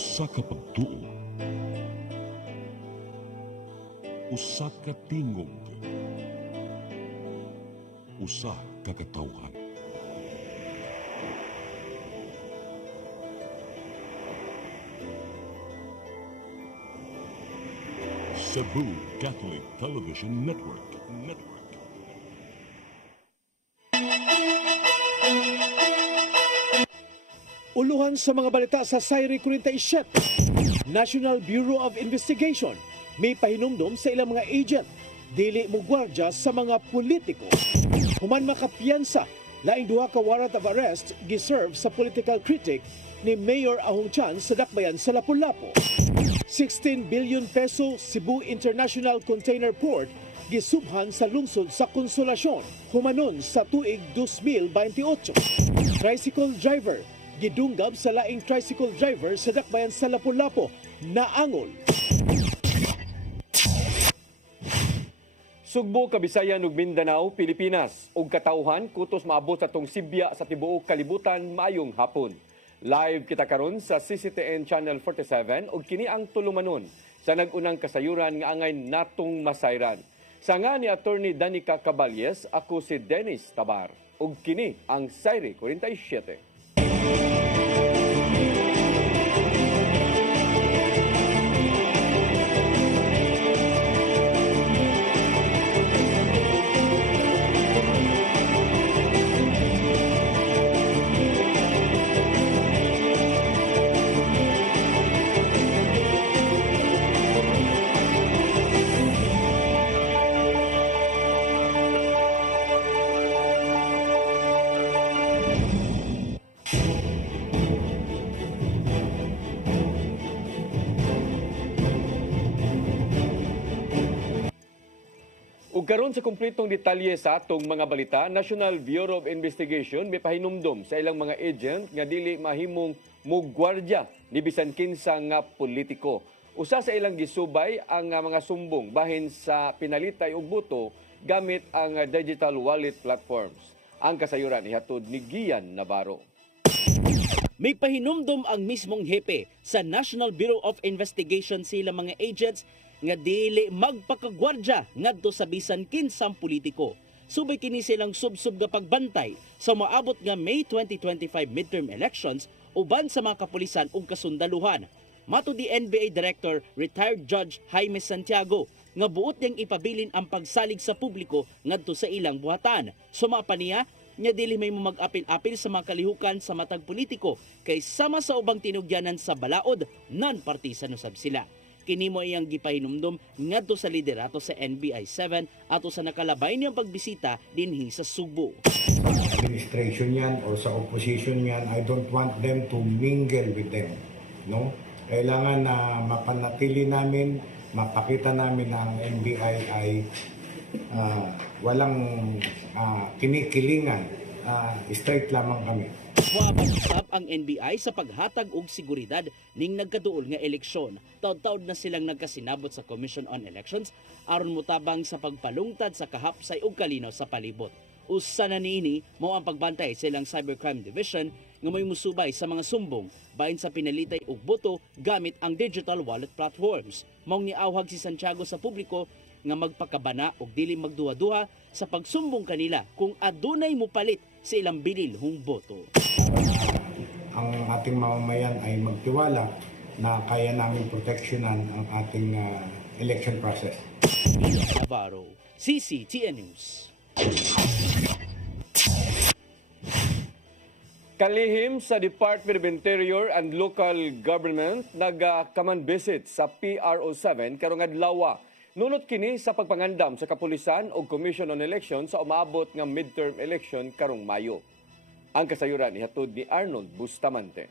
Usa ka pagtuo, usa ka tingog, usa ka katawhan. Cebu Catholic Television Network. Uluhan sa mga balita sa Sayri 47. National Bureau of Investigation may pahinumdom sa ilang mga agent dili mo gwardya sa mga politiko. Human makapiyansa, laing duha ka warrant of arrest giserve sa political critic ni Mayor Ahong Chan sa Dakbayan sa Lapu-Lapu. 16 billion peso Cebu International Container Port gisubhan sa lungsod sa Konsolasyon humanon sa tuig 2028. Tricycle driver gidunggab sa laing tricycle driver sa Dakbayan sa Lapu-Lapu naangol. Sugbo, Kabisayan ug Mindanao, Pilipinas ug katawhan kutos maabot sa tong Sibya sa tibuok kalibutan maayong hapon. Live kita karon sa CCTN Channel 47 ug kini ang tulumanon sa nagunang kasayuran nga angay natong masayran. Sa nga ni Attorney Danica Caballes, ako si Dennis Tabar ug kini ang Sayri 47. Ug karon sa kumpletong detalye sa atong mga balita, National Bureau of Investigation may pahinumdom sa ilang mga agent nga dili mahimong mugwardya ni bisan kinsa nga politiko. Usa sa ilang gisubay ang mga sumbong bahin sa pinalitay og boto gamit ang digital wallet platforms. Ang kasayuran ihatod ni Gian Navarro. May pahinumdom ang mismong hepe sa National Bureau of Investigation sa ilang mga agents nga dili magpakagwardya ngadto sa bisan kinsang politiko. Subay kini silang sub-sub nga pagbantay sa maabot nga May 2025 midterm elections uban sa mga kapulisan ug kasundaluhan. Mato di NBA Director retired Judge Jaime Santiago nga buot niyang ipabilin ang pagsalig sa publiko ngadto sa ilang buhatan. Sumapa niya nga dili may mag-apil-apil sa mga kalihukan sa matag politiko kay sama sa ubang tinugyanan sa balaod non-partisan usab sila. Kini mo iyang gipahinumdom ngadto sa liderato sa NBI 7 ato sa nakalabay niyang pagbisita dinhi sa Subo. Administration yan or sa opposition yan, I don't want them to mingle with them. No? Kailangan na mapanatili namin, mapakita namin na ang NBI ay walang kinikilingan, straight lamang kami. Muabot ang NBI sa paghatag og seguridad ning nagkaduol nga eleksyon. Taud-taud na silang nagkasinabot sa Commission on Elections aron motabang sa pagpalungtad sa kahapsay ug kalinaw sa palibot. Usa na niini mao ang pagbantay sa ilang Cybercrime Division nga may musubay sa mga sumbong bahin sa pinalitay og boto gamit ang digital wallet platforms. Maong niawhag si Santiago sa publiko nga magpakabana og dili magduha-duha sa pagsumbong kanila kung adunay mopalit sa ilang binilhong boto. Ang ating mamamayan ay magtiwala na kaya namin proteksyonan ang ating election process. Navarro, CCTN News. Kalihim sa Department of Interior and Local Government nag-command visit sa PRO7 karong adlaw. Nunot kini sa pagpangandam sa kapulisan o Commission on Elections sa umaabot nga midterm election karong Mayo. Ang kasayuran ihatod ni Arnold Bustamante.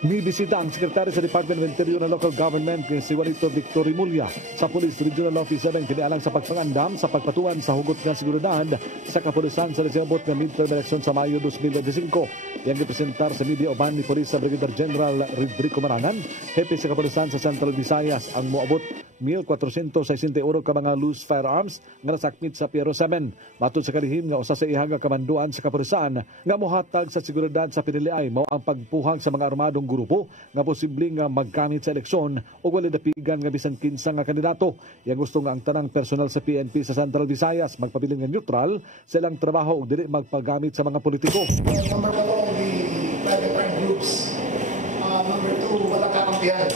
Nibisita ang sekretary sa Department of Interior and Local Government si Juanito Victor Rimulya sa Police Regional Office 7 kinialang sa pagpangandam sa pagpatuan sa hugot nga seguridad sa kapulisan sa resabot nga midterm election sa Mayo 2025. Yang gipresentar sa media uban ni Police Brigadier General Rodrigo Maranan, hepe sa kapulisan sa Central Visayas ang moabot 1,461 ka mga loose firearms nga nasakmit sa Piero 7. Matod sa kalihim nga usa sa ihaga kamanduan sa kapulisan nga mohatag sa seguridad sa piniliay mao ang pagpuhang sa mga armadong grupo nga posibleng nga magkamit sa eleksyon o wala dapigan nga bisan kinsa nga kandidato. Yang gusto nga ang tanang personal sa PNP sa Central Visayas magpabiling nga neutral sa ilang trabaho ug dili magpagamit sa mga politiko. Number 1, the private armed groups. Number 2, walang kakampihan.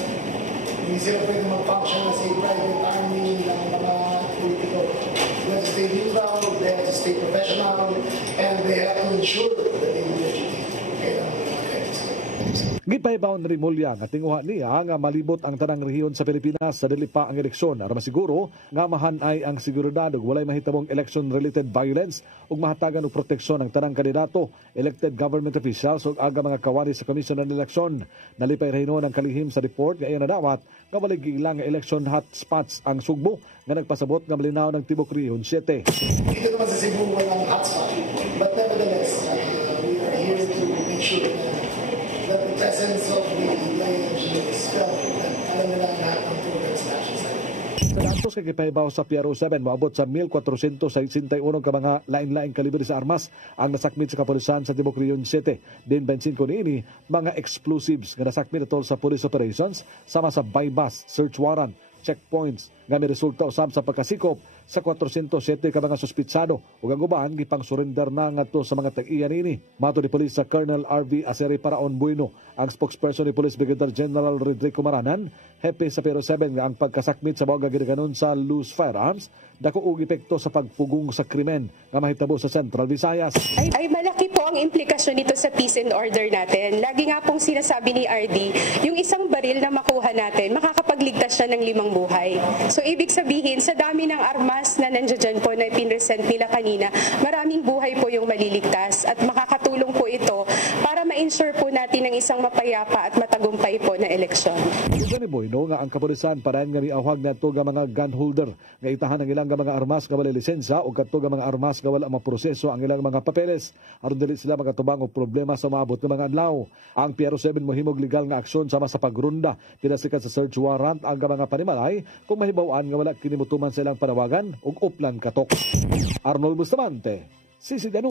Hindi sila pwede mag-function as a private army ng mga politiko. They have to stay neutral, they have to stay professional, and they have to ensure that they will Gipaybaw ni Rimulya nga tinguha niya nga malibot ang tanang rehiyon sa Pilipinas sa dili pa ang eleksyon aron masiguro nga mahanay ang seguridad ug walay mahitabong election-related violence ug mahatagan og proteksyon ang tanang kandidato, elected government officials ug aga mga kawani sa komisyon ng eleksyon. Nalipay rehinon ang kalihim sa report nga iyon nadawat nga walay giilang nga election hotspots ang Sugbo nga nagpasabot nga malinaw ng Tibok Rehiyon 7. Dito naman sa Cebu walang hotspot, but nevertheless, we are here to make sure that the presence of the ING is felt and alam nila lahat ng programs na action side. Sa datos kay gipaybaw sa Piero 7 moabot sa 1,461 ka mga lain-laing kalibre sa armas ang nasakmit sa kapulisan sa Tibok Rehiyon 7. Din 25 niini mga explosives nga nasakmit atol sa police operations sama sa bypass, search warrant, checkpoints nga may resulta usab sa pagkasikop sa 407 ka mga suspitsado ug ang uban gipang surrender na ngadto sa mga tag-iya niini. Mato ni Police sa Colonel RV Aceri Paraon Bueno, ang spokesperson ni Police Brigadier General Rodrigo Maranan, hepe sa Piero 7 nga ang pagkasakmit sa mga gidaganon sa loose firearms dako og epekto sa pagpugong sa krimen nga mahitabo sa Central Visayas. Ay malaki po ang implikasyon nito sa peace and order natin. Lagi nga pong sinasabi ni RD, yung isang baril na makuha natin, makakapagligtas siya ng 5 buhay. So ibig sabihin, sa dami ng armas na nandiyan po na ipinresent nila kanina, maraming buhay po yung maliligtas at makakatulong po ito para ma-ensure po natin ng isang mapayapa at matagumpay po na eleksyon. Ug ni Boyno nga ang kapulisan parayan nga miawhag nadto nga mga gun holder nga itahan ang ilang mga armas nga wala lisensya o kadto nga mga armas nga wala maproseso ang ilang mga papeles aron dili sila makatubang og problema sa maabot nga mga adlaw. Ang Piero 7 mohimog legal nga aksyon sama sa pagrunda pinasikat sa search warrant ang mga panimalay kung mahibaw-an nga wala kinimutuman sa ilang panawagan ug uplan katok. Arnold Bustamante, CCTV.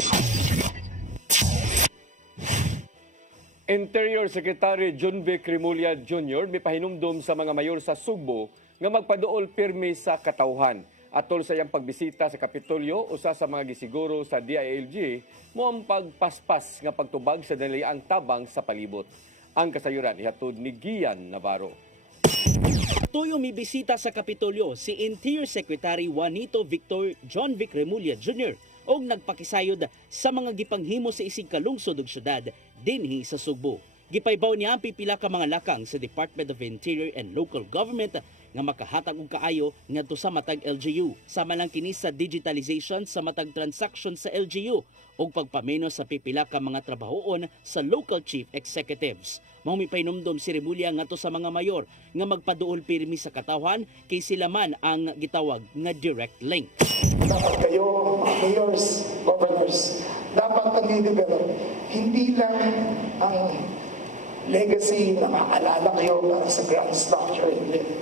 Interior Secretary John V. Rimulya Jr. may pahinumdum sa mga mayor sa Sugbo nga magpaduol pirmi sa katawhan. Atol sa iyang pagbisita sa Kapitolyo, usa sa mga gisiguro sa DILG mo ang pagpaspas nga pagtubag sa daliang tabang sa palibot. Ang kasayuran ihatod ni Gian Navarro. Tuyo mibisita sa Kapitolyo si Interior Secretary Juanito Victor John V. Rimulya Jr. og nagpakisayod sa mga gipanghimo sa isig kalungsod ug syudad dinhi sa Sugbo. Gipaybaw niya ang pipila ka mga lakang sa Department of Interior and Local Government nga makahatag og kaayo ngadto sa matag LGU. Sama lang kini sa digitalization sa matag transaction sa LGU ug pagpameno sa pipila ka mga trabahoon sa local chief executives. Mao mi painumdom si Rimulya ngadto sa mga mayor nga magpaduol pirmi sa katawhan kay sila man ang gitawag nga direct link. Dapat kayo, mga mayors, governors, dapat nag-develop hindi lang ang legacy na maalala kayo para sa grand structure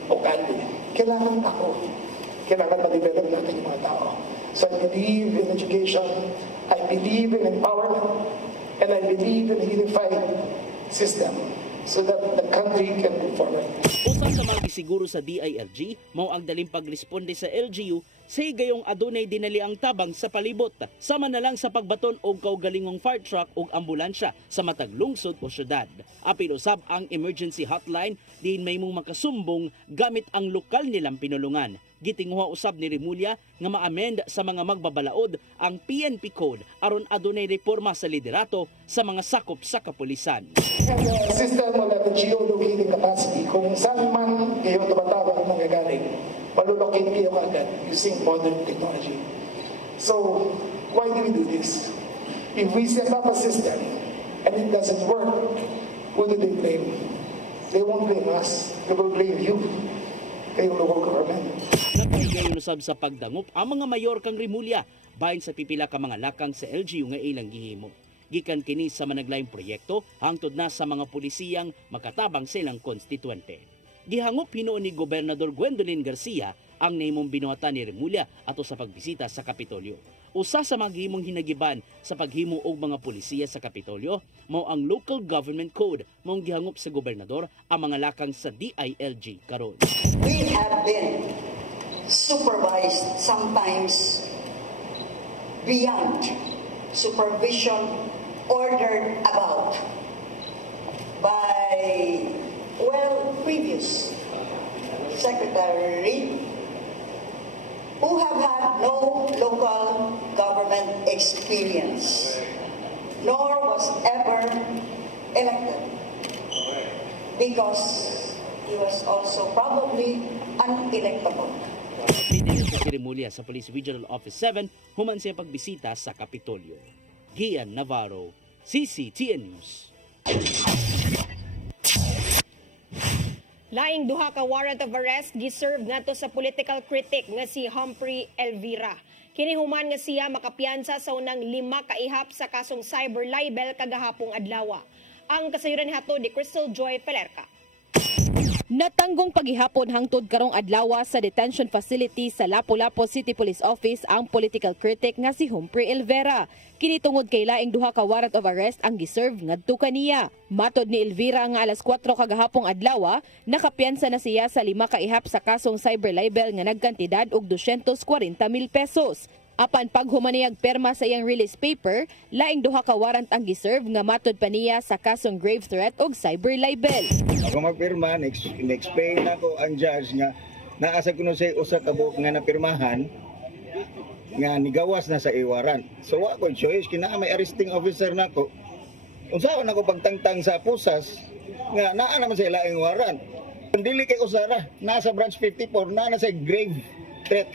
o country. Kailangan tao. Kailangan ma-develop natin yung mga tao. So I believe in education, I believe in empowerment, and I believe in a unified system so that the country can move forward. Usa sa mga gisiguro sa DILG, mao ang daling pagresponde sa LGU sa higayong adunay dinali ang tabang sa palibot. Sama na lang sa pagbaton og kaugalingong fire truck ug ambulansya sa matag lungsod o syudad. Apil usab ang emergency hotline diin may mong makasumbong gamit ang lokal nilang pinulungan. Gitinguha usab ni Rimulya nga ma-amend sa mga magbabalaod ang PNP Code aron adunay reforma sa liderato sa mga sakop sa kapulisan. And the system will have a geolocating capacity. Kung saan man kayo tumatawag ang nangyagaling, malulocate kayo agad using modern technology. So, why do we do this? If we set up a system and it doesn't work, who do they blame? They won't blame us. They will blame you, kayong local government. Nagpahigayon usab sa pagdangup ang mga mayor kang Rimulya bahin sa pipila ka mga lakang sa LGU nga ilang gihimo. Gikan kini sa managlayong proyekto hangtod na sa mga pulisiyang makatabang silang konstituente. Gihangop hinuon ni Gobernador Gwendolyn Garcia ang nahimong binuhatan ni Remulla ato sa pagbisita sa Kapitolyo. Usa sa mga gihimong hinagiban sa paghimo og mga pulisiya sa Kapitolyo mao ang Local Government Code maong gihangop sa gobernador ang mga lakang sa DILG karon. We have been supervised sometimes beyond supervision ordered about by previous secretary who have had no local government experience, nor was ever elected, because he was also probably unelectable. Pinili si Remulla sa Police Regional Office 7 human siya pagbisita sa Kapitolyo. Gian Navarro, CCTN News. Laing duha ka warrant of arrest giserve ngadto sa political critic nga si Humphrey Elvira. Kini human nga siya makapiyansa sa unang 5 ka ihap sa kasong cyber libel kagahapong adlaw. Ang kasayuran ni hatod ni Crystal Joy Pelerca. Natanggong paghihapon hangtod karong adlaw sa detention facility sa Lapu-Lapu City Police Office ang political critic nga si Humphrey Elvira. Kini tungod kay laing duha ka warrant of arrest ang giserve ngadto kaniya. Matod ni Elvira nga alas 4 kagahapong adlaw, nakapiyansa na siya sa 5 ka ihap sa kasong cyber libel nga nagkantidad og 240,000 pesos. Apan paghumaniyag perma sa iyang release paper, laing duha ka warrant ang giserve nga matod pa niya sa kasong grave threat og cyber libel. Ako magpirma, na-explain ako ang judge nga naasa kuno say usa ka buok nga napirmahan nga nigawas na sa iwaran. So wa ko choice kina may arresting officer nako. Unsaon ako pagtangtang sa pusas nga naa naman sa laing waran. Dili kay usara, nasa branch 54 na sa grave threat.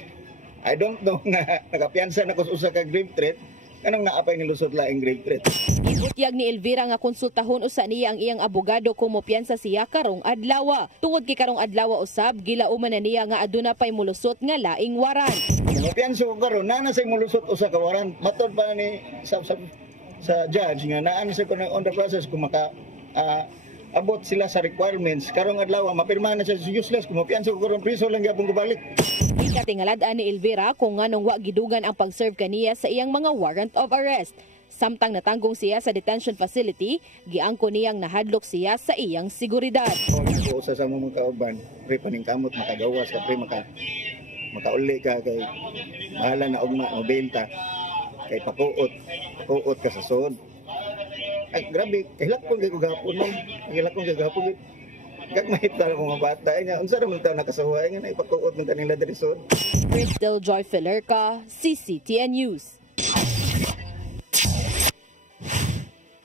I don't know nga nakapiyansa na ko sa usa ka grave threat. Anong naapay nilusot laing grave threat? Ibutyag ni Elvira nga konsultahon usa niya ang iyang abogado kung mopiyansa siya karong adlaw. Tungod kay karong adlaw usab, gilauman na niya nga aduna pay mulusot nga laing waran. Mopiyansa ko karon na say mulusot usa ka waran. Matod pa ni sa judge nga naan sa kuno on the process kung maka abot sila sa requirements karong adlaw mapirmahan na siya useless kung mopiyansa ko karon priso lang gyapon ko balik. Ikatingaladaan ni Elvira kung nganong wa gidugan ang pag-serve kaniya sa iyang mga warrant of arrest. Samtang natanggong siya sa detention facility, giangko niyang nahadlok siya sa iyang seguridad. Kung usa sa mga kauban, pre paningkamot makagawas ka pre makauli ka kay bahala na og mabenta kay pakuot ka sa sod. Ay grabe, kahilakon kay gagapon man. Kahilakon kay gagapon. Gagmahit na ako mga bata. Unsa ra man tayo nakasuway nga ipakuot man kanila diri sod. Crystal Joy Pelerca, CCTN News.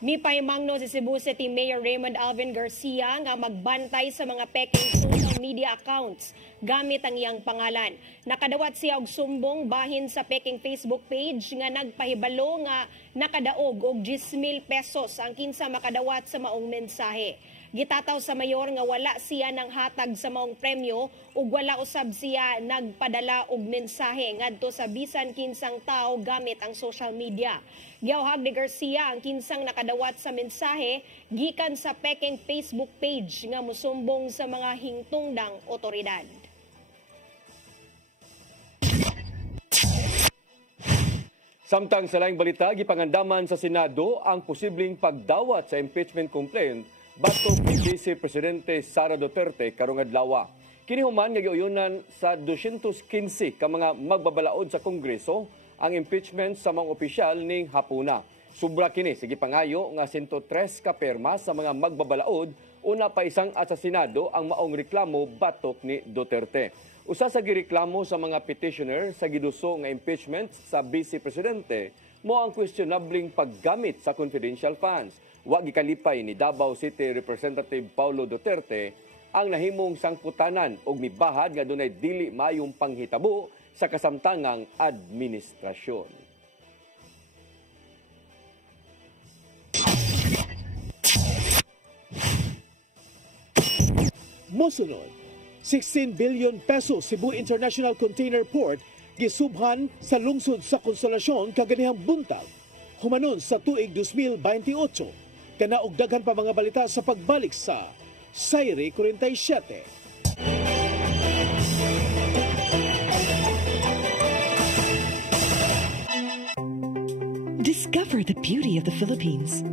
Mipahimangno si Cebu City Mayor Raymond Alvin Garcia nga magbantay sa mga peking social media accounts gamit ang iyang pangalan. Nakadawat siya og sumbong bahin sa peking Facebook page nga nagpahibalo nga nakadaog og 10,000 pesos ang kinsa makadawat sa maong mensahe. Gitataw sa mayor nga wala siya nang hatag sa maong premyo ug wala usab siya nagpadala og mensahe ngadto sa bisan kinsang tao gamit ang social media. Giawhag ni Garcia ang kinsang nakadawat sa mensahe gikan sa peking Facebook page nga mosumbong sa mga hingtungdang otoridad. Samtang sa laing balita, gipangandaman sa Senado ang posibleng pagdawat sa impeachment complaint batok ni Vice Presidente Sara Duterte karong adlaw. Kini human nga giuyonan sa 215 ka mga magbabalaod sa Kongreso ang impeachment sa mga opisyal ning hapuna. Sobra kini sige pangayo nga 103 ka perma sa mga magbabalaod una pa isang asasinado ang maong reklamo batok ni Duterte. Usa sa gireklamo sa mga petitioner sa giduso nga impeachment sa Vice Presidente mo ang questionabling paggamit sa confidential funds. Wa gikalipay ni Davao City Representative Paulo Duterte ang nahimong sangputanan og mibahad nga dunay dili mayong panghitabo sa kasamtangang administrasyon. Mosunod, 16 billion pesos Cebu International Container Port gisubhan sa lungsod sa Konsolasyon kaganihang buntag. Humanon sa tuig 2028. Kanaog daghan pa mga balita sa pagbalik sa Sayre 47. Discover the beauty of the Philippines.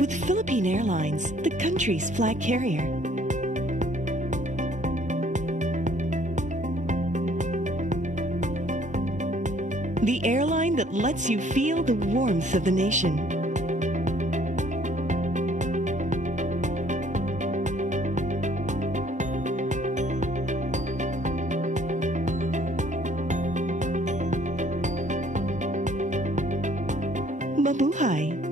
With Philippine Airlines, the country's flag carrier. The airline that lets you feel the warmth of the nation. Mabuhay!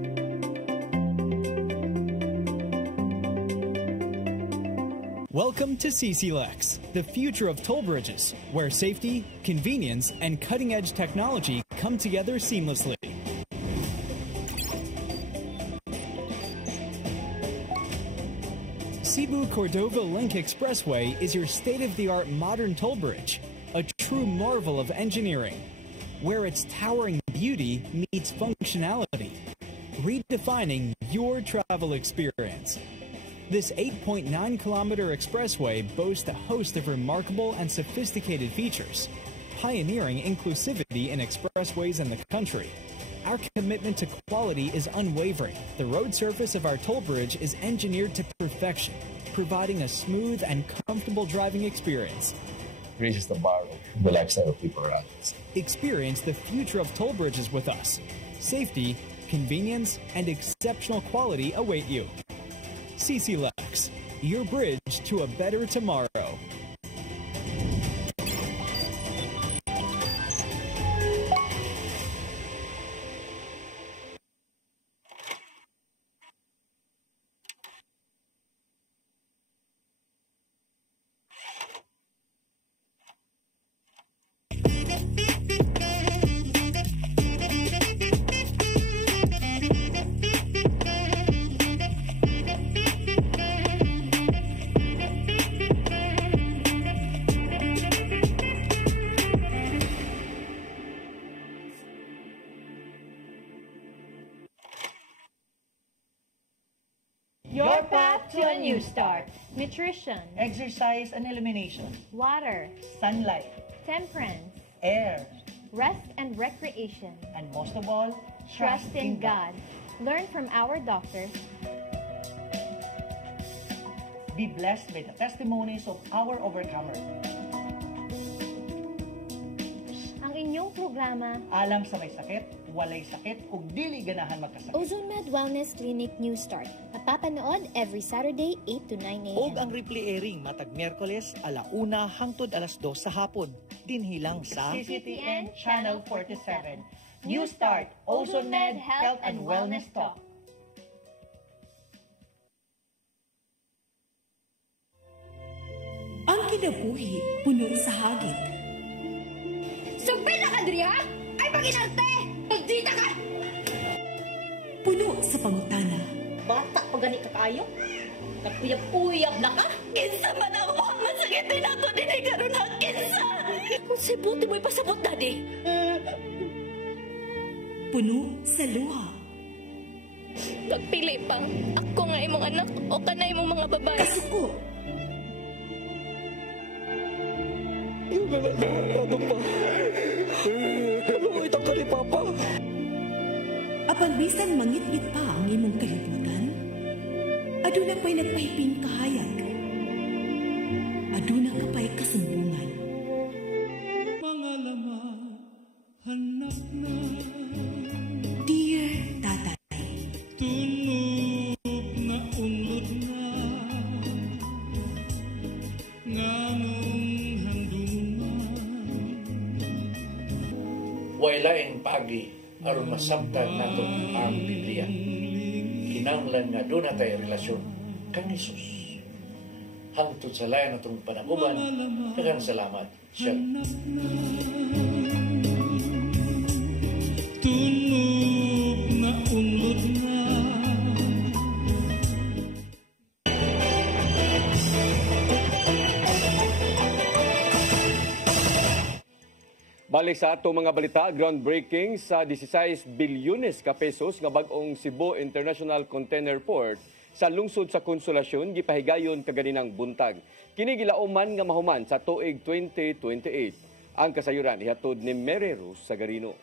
Welcome to CCLEX, the future of toll bridges, where safety, convenience, and cutting-edge technology come together seamlessly. Cebu-Cordova Link Expressway is your state-of-the-art modern toll bridge, a true marvel of engineering, where its towering beauty meets functionality, redefining your travel experience. This 8.9-kilometer expressway boasts a host of remarkable and sophisticated features, pioneering inclusivity in expressways in the country. Our commitment to quality is unwavering. The road surface of our toll bridge is engineered to perfection, providing a smooth and comfortable driving experience. Raises the bar of the lifestyle of people around us. Experience the future of toll bridges with us. Safety, convenience, and exceptional quality await you. CCLEX, your bridge to a better tomorrow. Your path to a new start. Nutrition. Exercise and elimination. Water. Sunlight. Temperance. Air. Rest and recreation. And most of all, trust in God. Learn from our doctors. Be blessed by the testimonies of our overcomers. Ang inyong programa, alam sa may sakit, walay sakit, ug dili ganahan magkasakit. OzoneMed Wellness Clinic New Start. Mapapanood every Saturday, 8 to 9 a.m. Og ang replay airing matag Miyerkules, 1:00 hangtod 2:00 sa hapon. Dinhilang sa CCTN Channel 47. New Start, OzoneMed Health and Wellness Talk. Ang kinabuhi, puno sa hagit. Sugpil na ka, Dria! Ay, pag-inarte! Magdita ka! Puno sa pangutana. Bata pa gani ka kayo? Nagpuyab-puyab na ka? Kinsa man ang mga sakitin nato din ay karoon na kinsa! Kung si buti mo'y pasabot na di. Puno sa luha. Pagpili pa, ako nga imong anak o kanay imong mga babae. Kasuko. Yung ano pa? Ano itang ka ni Papa? Apan bisan mangit-ngit pa ang imong kalibutan, aduna pa'y nagpahiping kahayag. Aduna ka pa'y kasumbungan. Mga laman, hanap na. Dear Tatay, tunog na unod na. Nganong handungan. Wailaing pagi aron masabtan nato ang Biblia. Kinahanglan nga doon na tayo relasyon kang Jesus. Hangtod sa layan natong panaguban, daghang salamat. Shalom. Tunog na unod na. Balik sa ato mga balita, groundbreaking sa 16 bilyones ka pesos nga bag-ong Cebu International Container Port sa lungsod sa Konsolasyon gipahigayon kaganinang buntag. Kini gilauman nga mahuman sa tuig 2028. Ang kasayuran ihatod ni Mary Rose Sagarino.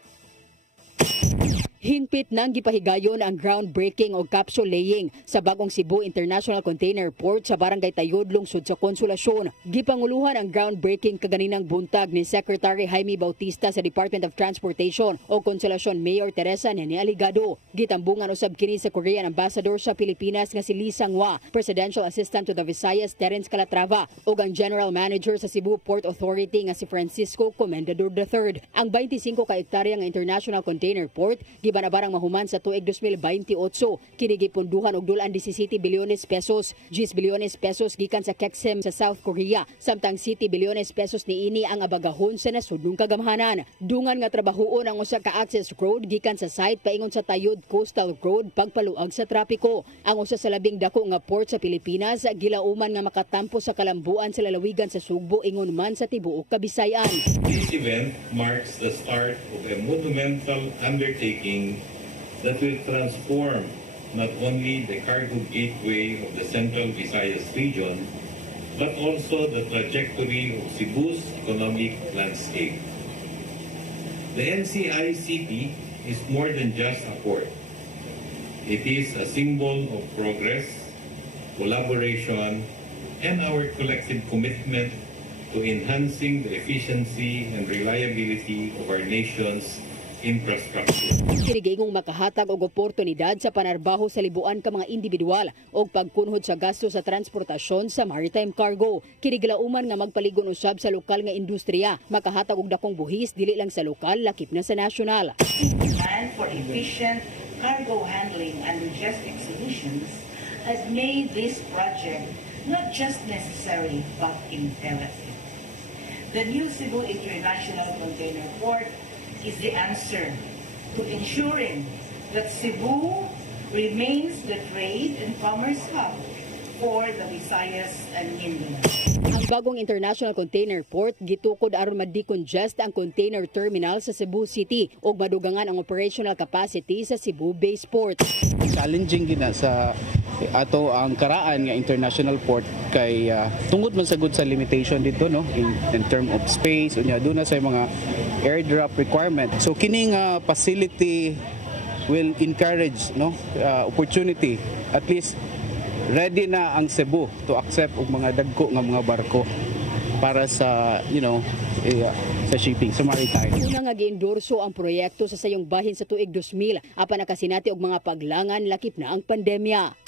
Hingpit nang gipahigayon ang groundbreaking o capsule laying sa bagong Cebu International Container Port sa Barangay Tayod, lungsod sa Konsolasyon. Gipanguluhan ang groundbreaking kaganinang buntag ni Secretary Jaime Bautista sa Department of Transportation o Konsolasyon Mayor Teresa Nene Aligado. Gitambungan usab kini sa Korean Ambassador sa Pilipinas nga si Lee Sang-hwa, Presidential Assistant to the Visayas Terence Calatrava ug ang General Manager sa Cebu Port Authority nga si Francisco Comendador III. Ang 25 ka hektarya nga International Container Port gibanabarang mahuman sa tuig 2028. Kini gipunduhan og dulan 17 bilyones pesos, 10 bilyones pesos gikan sa KEXIM sa South Korea, samtang 7 bilyones pesos niini ang abagahon sa nasudnong kagamhanan. Dungan nga trabahoon ang usa ka access road gikan sa site paingon sa Tayod Coastal Road pagpaluag sa trapiko. Ang usa sa labing dako nga port sa Pilipinas gilauman nga makatampo sa kalambuan sa lalawigan sa Sugbo ingon man sa tibuok Kabisayan. This event marks the start of a monumental undertaking that will transform not only the cargo gateway of the Central Visayas region, but also the trajectory of Cebu's economic landscape. The NCICP is more than just a port. It is a symbol of progress, collaboration, and our collective commitment to enhancing the efficiency and reliability of our nation's infrastructure. Kinigingong makahatag og oportunidad sa panarbaho sa libuan ka mga individual o pagkunhod sa gasto sa transportasyon sa maritime cargo. Kinigilauman nga magpaligon usab sa lokal nga industriya, makahatag og dakong buhis dili lang sa lokal lakip na sa nasyonal. Demand for efficient cargo handling and logistics solutions has made this project not just necessary but imperative. The new Cebu International Container Port is the answer to ensuring that Cebu remains the trade and commerce hub for the Visayas and Mindanao. Ang bagong International Container Port gitukod aron ma-decongest ang container terminal sa Cebu City ug madugangan ang operational capacity sa Cebu Base Port. Challenging gina sa ato ang karaan nga international port kay tungod man sagud sa limitation dito no in term of space unya duna sa mga airdrop requirement. So kining facility will encourage no opportunity, at least ready na ang Cebu to accept og mga dagko nga mga barko para sa sa shipping, sa maritime. Una nga giendorso ang proyekto sa sayong bahin sa tuig 2000 apan nakasinati og mga paglangan lakip na ang pandemya.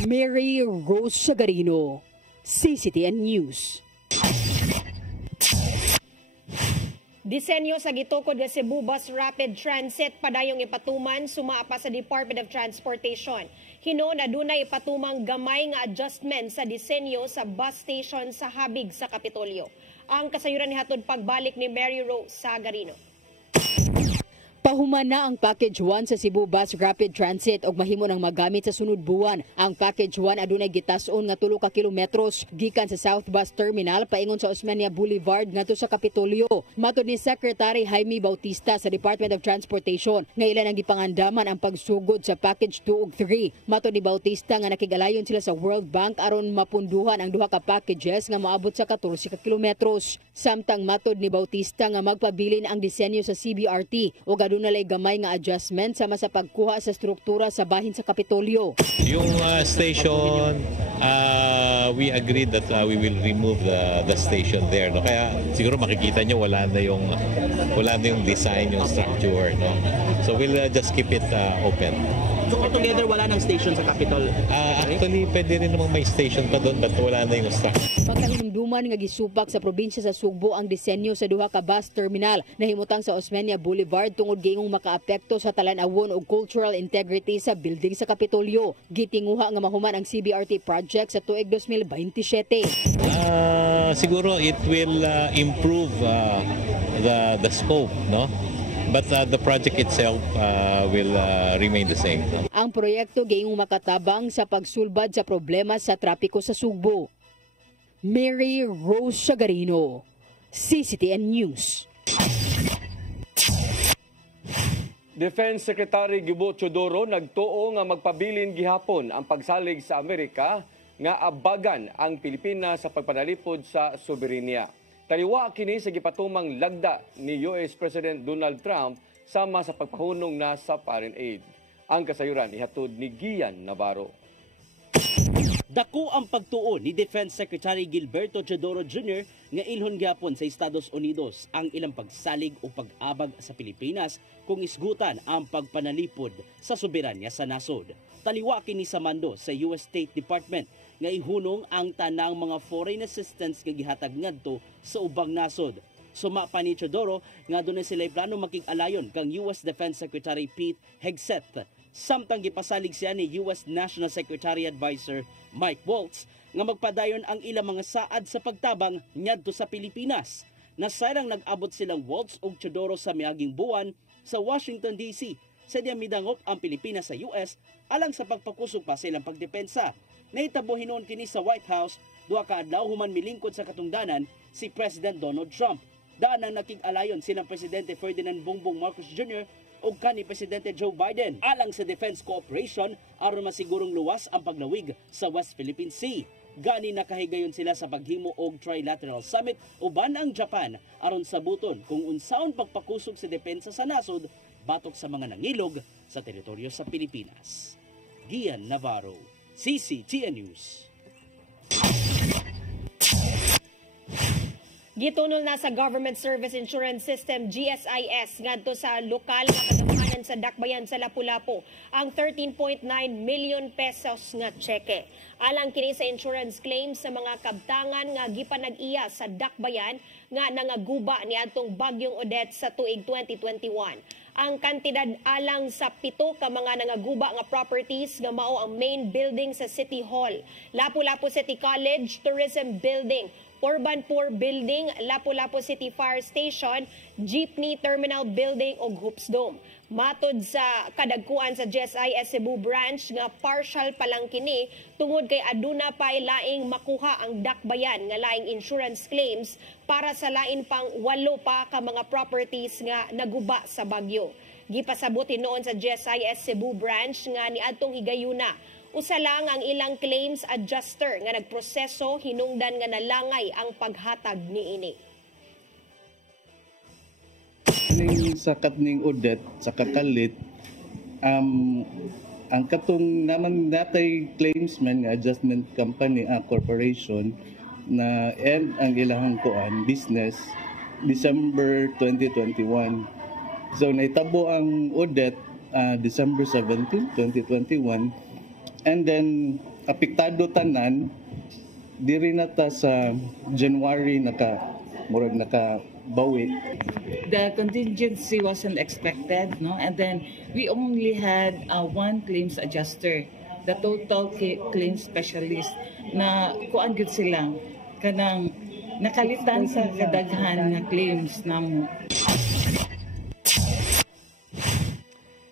Mary Rose Sagarino, CCTN News. Disenyo sa gitukod nga Cebu Bus Rapid Transit padayong ipatuman sumapa sa Department of Transportation. Hinon adunay ipatumang gamay nga adjustment sa disenyo sa bus station sa habig sa Kapitolyo. Ang kasayuran nihatod pagbalik ni Mary Rose Sagarino. Pahuman na ang Package 1 sa Cebu Bus Rapid Transit og mahimo nang magamit sa sunod buwan. Ang Package 1 adunay gitas-on nga 3 ka kilometros gikan sa South Bus Terminal paingon sa Osmeña Boulevard ngadto sa Kapitolyo. Matud ni Secretary Jaime Bautista sa Department of Transportation nga ilan ang gipangandaman ang pagsugod sa Package 2 ug 3. Matud ni Bautista nga nakigalayon sila sa World Bank aron mapunduhan ang duha ka packages nga moabot sa 14 ka kilometros. Samtang matud ni Bautista nga magpabilin ang disenyo sa CBRT ug adunay gamay nga adjustment sama sa pagkuha sa struktura sa bahin sa Kapitolyo. Yung station, we agreed that we will remove the station there. No? Kaya siguro makikita nyo wala na yung design, yung structure. No? So we'll just keep it open. So altogether wala nang station sa Capitol? Actually, pwede rin namang may station pa doon but wala na yung structure. Pagkahinumduman nga gisupak sa probinsya sa Sugbo ang disenyo sa duha ka bus terminal na himutang sa Osmeña Boulevard tungod giingong makaapekto sa talan-awon ug cultural integrity sa building sa Kapitolyo. Gitinguha nga mahuman ang CBRT project sa tuig 2027. Siguro it will improve the scope, no? But the project itself will remain the same. Ang proyekto giingong makatabang sa pagsulbad sa problema sa trapiko sa Sugbo. Mary Rose Sagarino, CCTN News. Defense Secretary Gibo Teodoro nagtuo nga magpabilin gihapon ang pagsalig sa Amerika nga abagan ang Pilipinas sa pagpanalipod sa soberenya. Taliwa kini sa gipatumang lagda ni US President Donald Trump sama sa pagpahunong na sa foreign aid. Ang kasayuran ihatod ni Gian Navarro. Dako ang pagtuo ni Defense Secretary Gilberto Teodoro Jr. nga ilhon gyapon sa Estados Unidos ang ilang pagsalig o pag-abag sa Pilipinas kung isgutan ang pagpanalipod sa soberanya sa nasod. Taliwa kini sa mando sa US State Department nga ihunong ang tanang mga foreign assistance nga gihatag ngadto sa ubang nasod. Suma pa ni Teodoro nga dunay sila plano makig-alayon kang US Defense Secretary Pete Hegseth. Samtang gipasalig siya ni US National Secretary Advisor Mike Waltz nga magpadayon ang ilang mga saad sa pagtabang ngadto sa Pilipinas. Nasayang nag-abot silang Waltz ug Teodoro sa miaging buwan sa Washington DC. Sa diyang midangop ang Pilipinas sa US alang sa pagpakusog pa sa ilang pagdepensa. Nahitabo hinuon kini sa White House duha ka adlaw human milingkod sa katungdanan si President Donald Trump. Daan ang nakig-alayon silang Presidente Ferdinand Bongbong Marcos Jr. o kanhi Presidente Joe Biden alang sa defense cooperation aron masigurong luwas ang paglawig sa West Philippine Sea. Gani nakahigayon sila sa paghimo og trilateral summit uban ang Japan aron sabuton kung unsaon pagpakusog sa depensa sa nasod batok sa mga nangilog sa teritoryo sa Pilipinas. Gian Navarro, CCTN News. Gitunol na sa Government Service Insurance System GSIS ngadto sa lokal nga kadaghanan sa Dakbayan sa Lapu-Lapu ang 13.9 million pesos nga tseke. Alang kini sa insurance claims sa mga kabtangan nga gipanag-iya sa Dakbayan nga nangaguba niadtong bagyong Odette sa tuig 2021. Ang kantidad alang sa 7 ka mga nangaguba nga properties nga mao ang main building sa City Hall, Lapu-Lapu City College Tourism Building, Urban Poor Building, Lapu-Lapu City Fire Station, Jeepney Terminal Building ug Hoops Dome. Matod sa kadagkuan sa GSIS Cebu branch nga partial pa lang kini tungod kay aduna pay laing makuha ang Dakbayan nga laing insurance claims para sa lain pang 8 pa ka mga properties nga naguba sa bagyo. Gipasabuti noon sa GSIS Cebu branch nga niadtong higayuna usa lang ang ilang claims adjuster nga nagproseso hinungdan nga nalangay ang paghatag niini. Sa katning Odette, sa kakalit, ang katong naman natay claimsman nga adjustment company, corporation, na end ang ilahang kuan, business, December 2021. So naitabo ang Odette, December 17, 2021. And then, apektado tanan, diri na ta sa January nakabawi. The contingency wasn't expected, no? And then we only had one claims adjuster, the total claims specialist na kuan gyud sila kanang nakalitan sa kadaghan nga claims namo.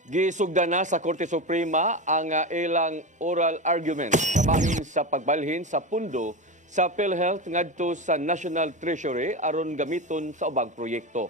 Gisugdan na sa Korte Suprema ang ilang oral argument kabahin sa pagbalhin sa pundo sa PhilHealth ngadto sa National Treasury aron gamiton sa ubang proyekto.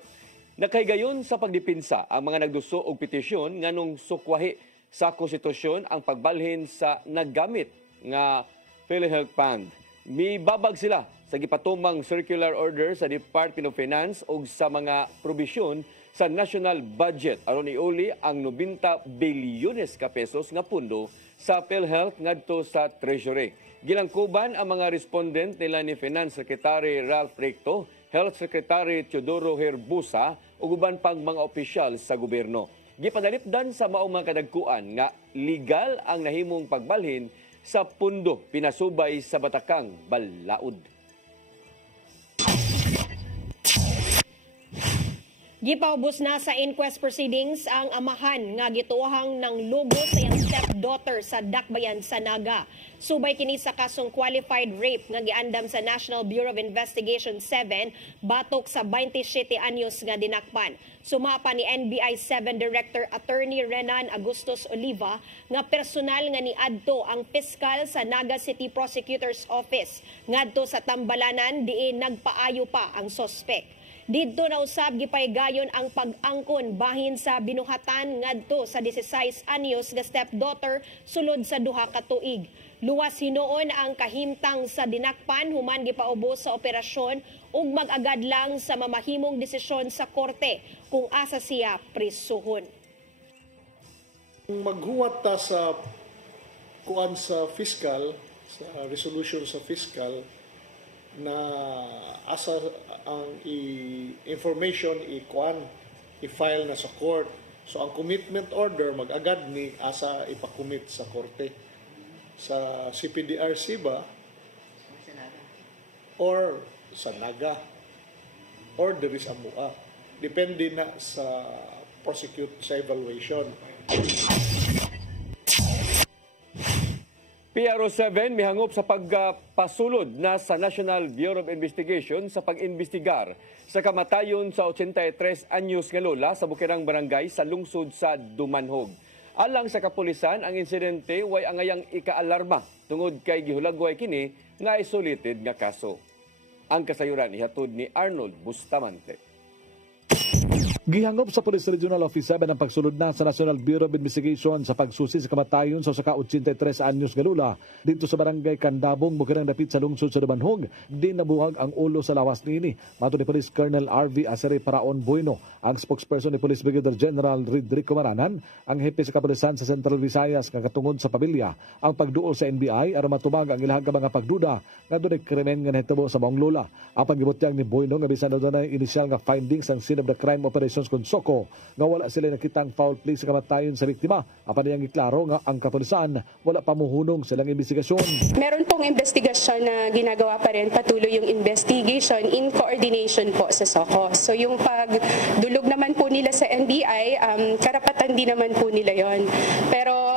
Nakahigayon sa pagdipinsa ang mga nagduso og petisyon nganong sukwahi sa konstitusyon ang pagbalhin sa naggamit nga PhilHealth Fund. Mibabag sila sa gipatumang circular order sa Department of Finance ug sa mga probisyon sa national budget aron iuli ang 90 bilyones ka pesos nga pundo sa PhilHealth ngadto sa Treasury. Gilangkuban ang mga respondent nila ni Finance Secretary Ralph Recto, Health Secretary Teodoro Herbusa ug uban pang mga opisyal sa gobyerno. Gipadalipdan sa maong mga kadagkuan nga legal ang nahimong pagbalhin sa pundo pinasubay sa batakang balaod. Gipaubos na sa inquest proceedings ang amahan nga gituohang ng lugo sa iyang stepdaughter sa Dakbayan sa Naga. Subay kini sa kasong qualified rape nga giandam sa National Bureau of Investigation 7 batok sa 27 anyos nga dinakpan. Sumapa ni NBI 7 Director Attorney Renan Agustos Oliva nga personal nga niadto ang piskal sa Naga City Prosecutor's Office ngadto sa Tambalanan diin nagpaayo pa ang sospek. Didto na usab gipaygayon ang pag-angkon bahin sa binuhatan ngadto sa 16 anyos nga stepdaughter sulod sa duha ka tuig. Luwas hinuon ang kahimtang sa dinakpan human gipaubos sa operasyon ug mag-agad lang sa mamahimong desisyon sa korte kung asa siya prisuhon. Maghuwat ta sa kuan sa fiscal, sa resolution sa fiscal na asa ang information i-file na sa court. So ang commitment order mag-agad ni asa ipakomit sa korte. Sa CPDRC ba? Or sa Naga? Or there is a MUA. Depende na sa prosecute sa evaluation. PRO7 mihangop sa pagpasulod na sa National Bureau of Investigation sa pag-imbestigar sa kamatayon sa 83 anyos nga lola sa Bukirang Barangay sa lungsod sa Dumanhog. Alang sa kapulisan, ang insidente way angayang ikaalarma tungod kay gihulagway kini nga isolated nga kaso. Ang kasayuran ihatod ni Arnold Bustamante. Gihangop sa Police Regional Office 7 ang pagsulod na sa National Bureau of Investigation sa pagsusi sa kamatayon sa 83 anyos nga lula dito sa Barangay Candabong, Bukirang dapit sa lungsod sa Dumanhog. Di nabuhag ang ulo sa lawas niini. Mato ni Police Colonel RV Acere Paraon Bueno, ang spokesperson ni Police Brigadier General Rodrigo Maranan, ang hepe sa kapulisan sa Central Visayas nga katungod sa pamilya ang pagduol sa NBI aron matubag ang ilahang mga pagduda nga dunay krimen nga nahitabo sa maong lula. Ang paggibutyag ni Bueno nga bisan daw na initial nga findings ang scene of the crime operation Consoko nga wala sila nakitang foul play sa kamatayon sa biktima. Apan niyang iklaro nga ang kapulisan wala pamuhunong silang investigasyon. Meron pong investigasyon na ginagawa pa rin, patuloy yung investigation in coordination po sa SOCO. So yung pagdulog naman po nila sa NBI, karapatan din naman po nila yon. Pero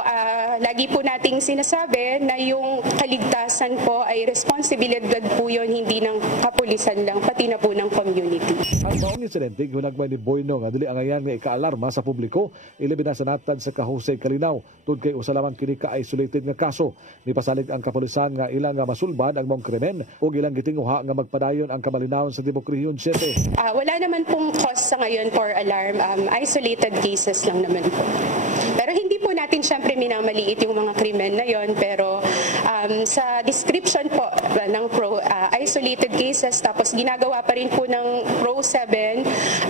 lagi po nating sinasabi na yung kaligtasan po ay responsibilidad po yun, hindi ng kapulisan lang, pati na po ng community. Ang maong insidente, ginagmay ni Boyno nga dili angayan nga ikaalarma sa publiko, ilabi na sa natad sa Kahusay Kalinaw, tungod kay usa lamang kini ka-isolated nga kaso. Nipasalig ang kapulisan nga ilang nga masulbad ang maong krimen o ilang gitinguha nga magpadayon ang kamalinawan sa Tibok Region 7. Wala naman pong cause sa ngayon for alarm, isolated cases lang naman po. Pero hindi po natin syempre minamaliit yung mga krimen na yon, pero sa description po ng isolated cases, tapos ginagawa pa rin po ng PRO7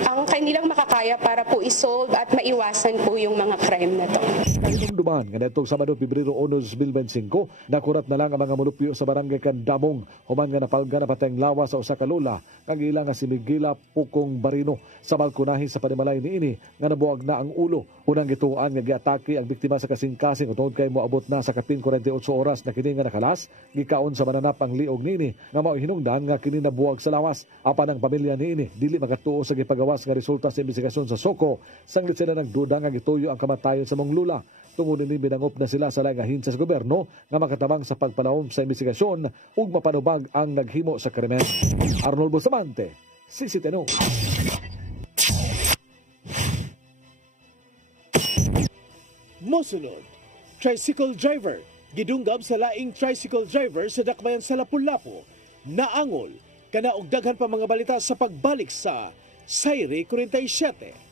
ang kanilang makakaya para po isolve at maiwasan po yung mga crime na to. Ang duman nga netong Sabado, Pebrero 1, 2025, nakurat na lang ang mga mulupyo sa Barangay Candabong human nga napalga na patayng lawas sa usa ka lola kang ilang nga si Miguela Pukong Barino sa balkonahe sa panimalay niini nga nabuwag na ang ulo. Unang gituan nga giatake ang biktima sa kasing-kasing tungod kay moabot na sa kapin 48 oras na kini nga nakalas, gikaon sa mananap ang liog niini nga mao hinungdan nga kini nabuwag sa lawas. Apan ang pamilya niini dili magatuo sa gipagawas nga resulta sa investigasyon sa SOCO, sanglit sila nagduda nga gituyo ang kamatayon sa mong lula. Tungod ni binangop na sila sa langahin sa gobyerno nga makatabang sa pagpalawom sa investigasyon ug mapanubag ang naghimo sa krimen. Arnold Bustamante, CCTV. Mosunod, tricycle driver gidunggab sa laing tricycle driver sa dakbayan sa Lapu-Lapu, naangol kana og daghan pa mga balita sa pagbalik sa Sayre 47.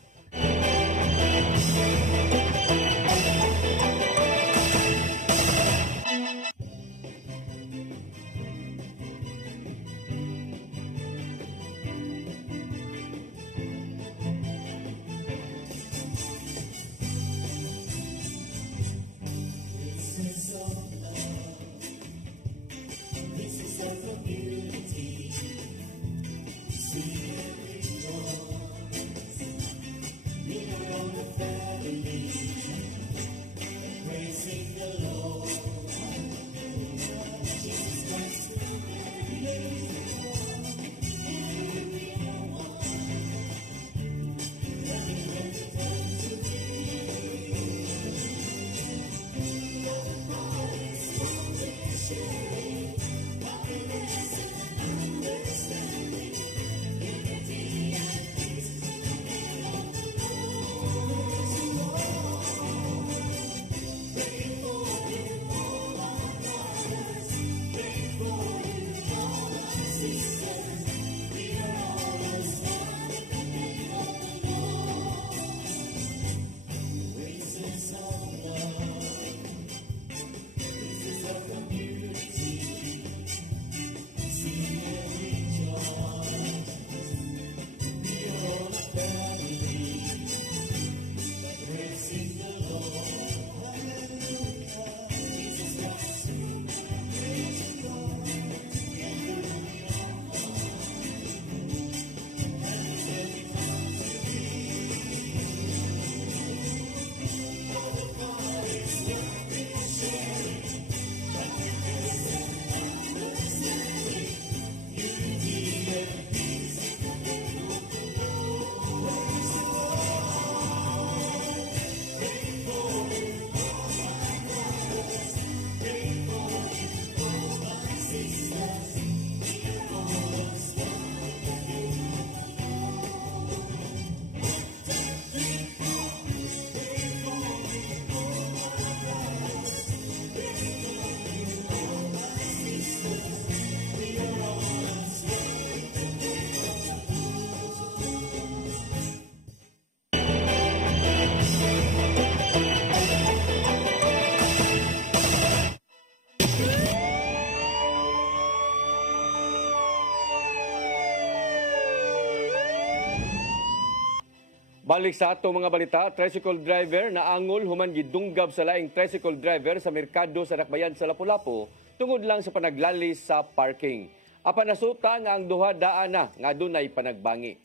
Balik sa atong mga balita, tricycle driver na angol human gidunggab sa laing tricycle driver sa merkado sa Dakbayan sa Lapu-Lapu tungod lang sa panaglalis sa parking. Apan nasuta nga ang duha daan na nga dunay panagbangi.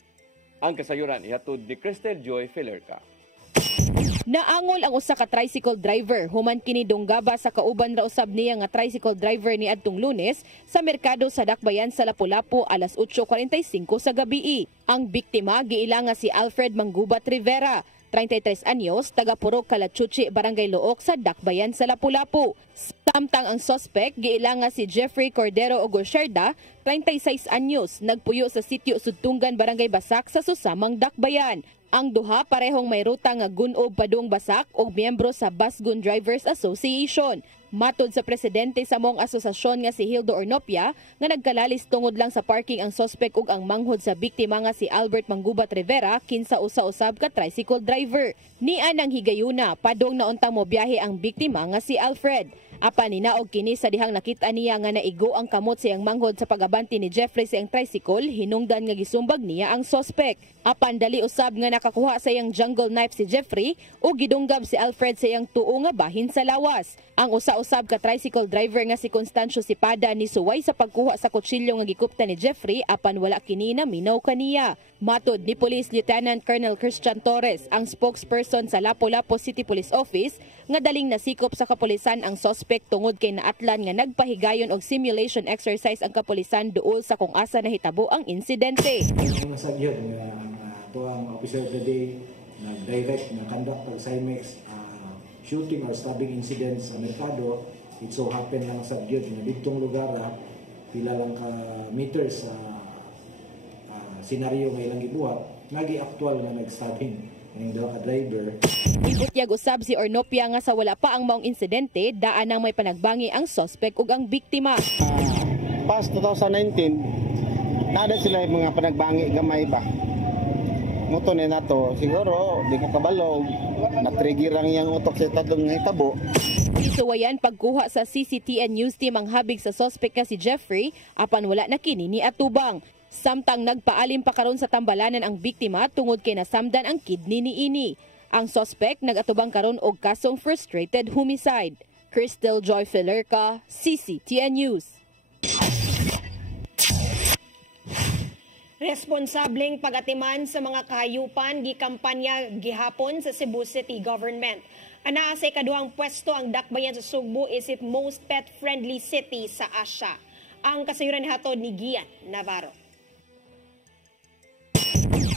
Ang kasayuran ihatod ni Cristel Joy Filerca. Naangol ang usa ka tricycle driver human kini dunggaba sa kauban ra usab niya nga tricycle driver ni adtong Lunes sa merkado sa Dakbayan sa Lapu-Lapu alas 8:45 sa gabi. Ang biktima giilanga si Alfred Manggubat Rivera, 33 anyos, taga Purok Kalachuchi, Barangay Look sa Dakbayan sa Lapu-Lapu. Samtang ang suspect giilanga si Jeffrey Cordero Ogosherda, 36 anyos, nagpuyo sa sitio Sudtungan, Barangay Basak sa susamang Dakbayan. Ang duha parehong may ruta nga Gunob Padung Basak o miyembro sa Basgun Drivers Association. Matod sa presidente sa mong asosasyon nga si Hildo Ornopia nga nagkalalis tungod lang sa parking ang suspect ug ang manghod sa biktima nga si Albert Manggubat Rivera kinsa usa-usab ka tricycle driver. Nian ang higayuna padung nauntang mobiyahe ang biktima nga si Alfred. Apan ninaog kini sa dihang nakita niya nga naigo ang kamot siyang manghod sa pagabanti ni Jeffrey sa iyang tricycle, hinungdan nga gisumbag niya ang suspect. Apan dali usab nga nakakuha sa iyang jungle knife si Jeffrey o gidunggab si Alfred sa iyang tuo nga bahin sa lawas. Ang usa-usab ka tricycle driver nga si Constancio Sipada ni suway sa pagkuha sa kutsilyo nga gikupta ni Jeffrey apan wala kini na minaw kaniya. Matod ni Police Lieutenant Colonel Christian Torres, ang spokesperson sa Lapu-Lapu City Police Office, nga daling nasikop sa kapulisan ang suspect tungod kay naatlan nga nagpahigayon og simulation exercise ang kapulisan duol sa kung asa nahitabo ang insidente. Sa gyud nga to ang officer of the day nag-direct na conduct og CIMEX shooting or stabbing incidents sa merkado. It so happen lang sa gyud nga didtong lugar pila lang ka meters sa senaryo nga ilang gibuhat nagi actual nga nag-stabbing ang duha ka driver. Ibutyag usab si Ornopia nga sa wala pa ang maong insidente, daan nang may panagbangi ang suspect ug ang biktima. Past 2019, nada sila yung mga panagbangi gamay ba. Muto ni nato, siguro di ka kabalog, na-trigger ang iyang utok sa tatlong nga hitabo. Isuwayan pagkuha sa CCTN News Team ang habig sa suspect nga si Jeffrey, apan wala na kini ni atubang. Samtang nagpaalim pa karon sa tambalanan ang biktima tungod kay nasamdan ang kidney niini. Ang suspect nagatubang karon og kasong frustrated homicide. Cristel Joy Filerca, CCTN News. Responsableng pagatiman sa mga kahayupan gikampanya gihapon sa Cebu City Government. Anaa sa ikaduhang pwesto ang Dakbayan sa Sugbo isip most pet-friendly city sa Asia. Ang kasayuran hatod ni Gian Navarro.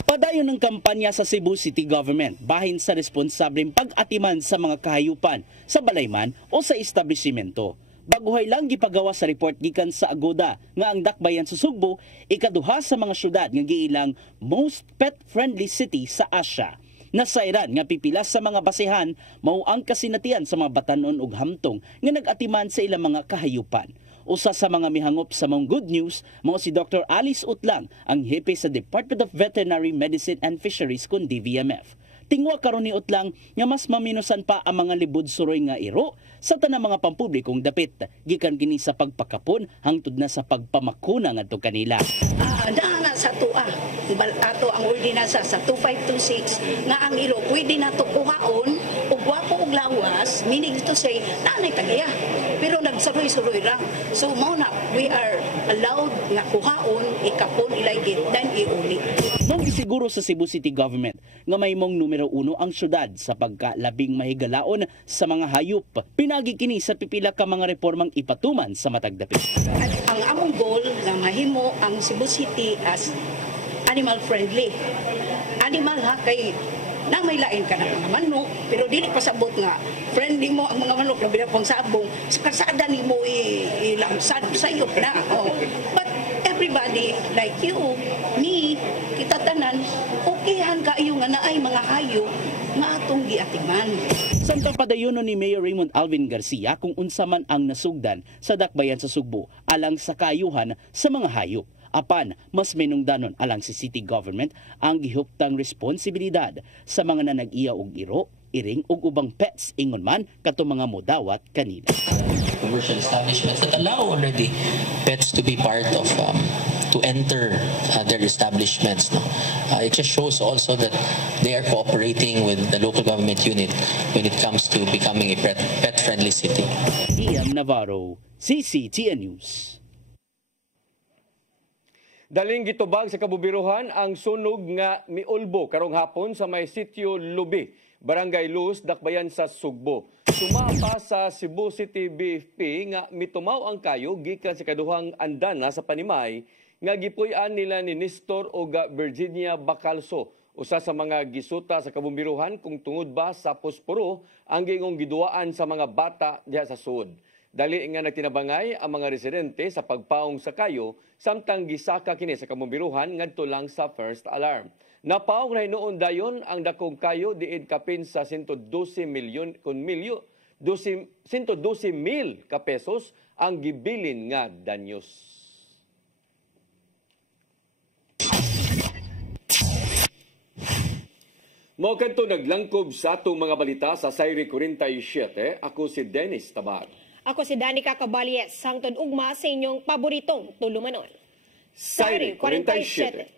Padayon ng kampanya sa Cebu City Government bahin sa responsableng pag-atiman sa mga kahayupan sa balayman o sa establishmento. Baguhay lang gipagawa sa report gikan sa Agoda nga ang Dakbayan sa Sugbo ikaduha sa mga syudad nga giilang most pet-friendly city sa Asia. Nasairan nga pipilas sa mga basehan mao ang kasinatian sa mga batanon ug hamtong nga nag-atiman sa ilang mga kahayupan. Usa sa mga mihangop sa mong good news, mao si Dr. Alice Utlang, ang hepe sa Department of Veterinary Medicine and Fisheries kun DVMF. Tingwa karon ni Utlang nga mas maminusan pa ang mga libod suroy nga iro sa tanang mga pampublikong dapit, gikan kini sa pagpakapon hangtod na sa pagpamakuna ngadto kanila. Naa sa tuwa, ato ang ordinansa sa 2526 nga ang iro pwede nato kuhaon og wapo og lawas, meaning to say nanay tagaya. Pero nagsuroy-suroy lang. So mao na we are allowed nga kuhaon, ikapon, ilaygit, dan iuli. Nang isiguro sa Cebu City Government nga may mong numero 1 ang syudad sa pagkalabing mahigalaon sa mga hayop. Pinagi kini sa pipila ka mga reformang ipatuman sa matag dapit. At ang among goal nga mahimo ang Cebu City as animal friendly. Animal ha kay nang may lain ka ng mga manok, pero dili pasabot nga friendly mo ang mga manok na binapang sabong, sa kasada ni mo ilamsad sayop na. Oh. But everybody like you, me, kita tanan, okayhan kayo nga naay mga hayop nga atong giatiman. Samtang padayonon ni Mayor Raymond Alvin Garcia kung unsa man ang nasugdan sa Dakbayan sa Sugbo alang sa kayuhan sa mga hayop. Apan, mas minungdanon alang si City Government ang gihuptang responsibilidad sa mga nanag-iya og iro, iring ug ubang pets ingon man kato mga modawat kanila. Commercial establishments that allow already pets to be part of to enter their establishments. No? It just shows also that they are cooperating with the local government unit when it comes to becoming a pet-friendly city. Ian Navarro, CCTN News. Daling gitubag sa kabubiruhan ang sunog nga miulbo karong hapon sa may sitio Lubi, Barangay Luz, Dakbayan sa Sugbo. Sumapa sa Cebu City BFP nga mitumaw ang kayo gikan sa kaduhang andana sa Panimay nga gipuy-an nila ni Nestor o Virginia Bacalso, usa sa mga gisuta sa kabumbiruhan kung tungod ba sa posporo ang gingong giduaan sa mga bata diha sa suod. Dali nga nagtinabangay ang mga residente sa pagpaong sa kayo samtang gisaka kini sa kabumbiruhan ngadto lang sa first alarm. Napaog na hinuon dayon ang dakong kayo diid kapin sa 112 mil ka pesos ang gibilin nga danyos. Mao kadto naglangkob sa atong mga balita sa Sayri 47. Ako si Dennis Tabar. Ako si Danica Caballes, sangtod ugma sa inyong paboritong tulumanon. Sayri 47.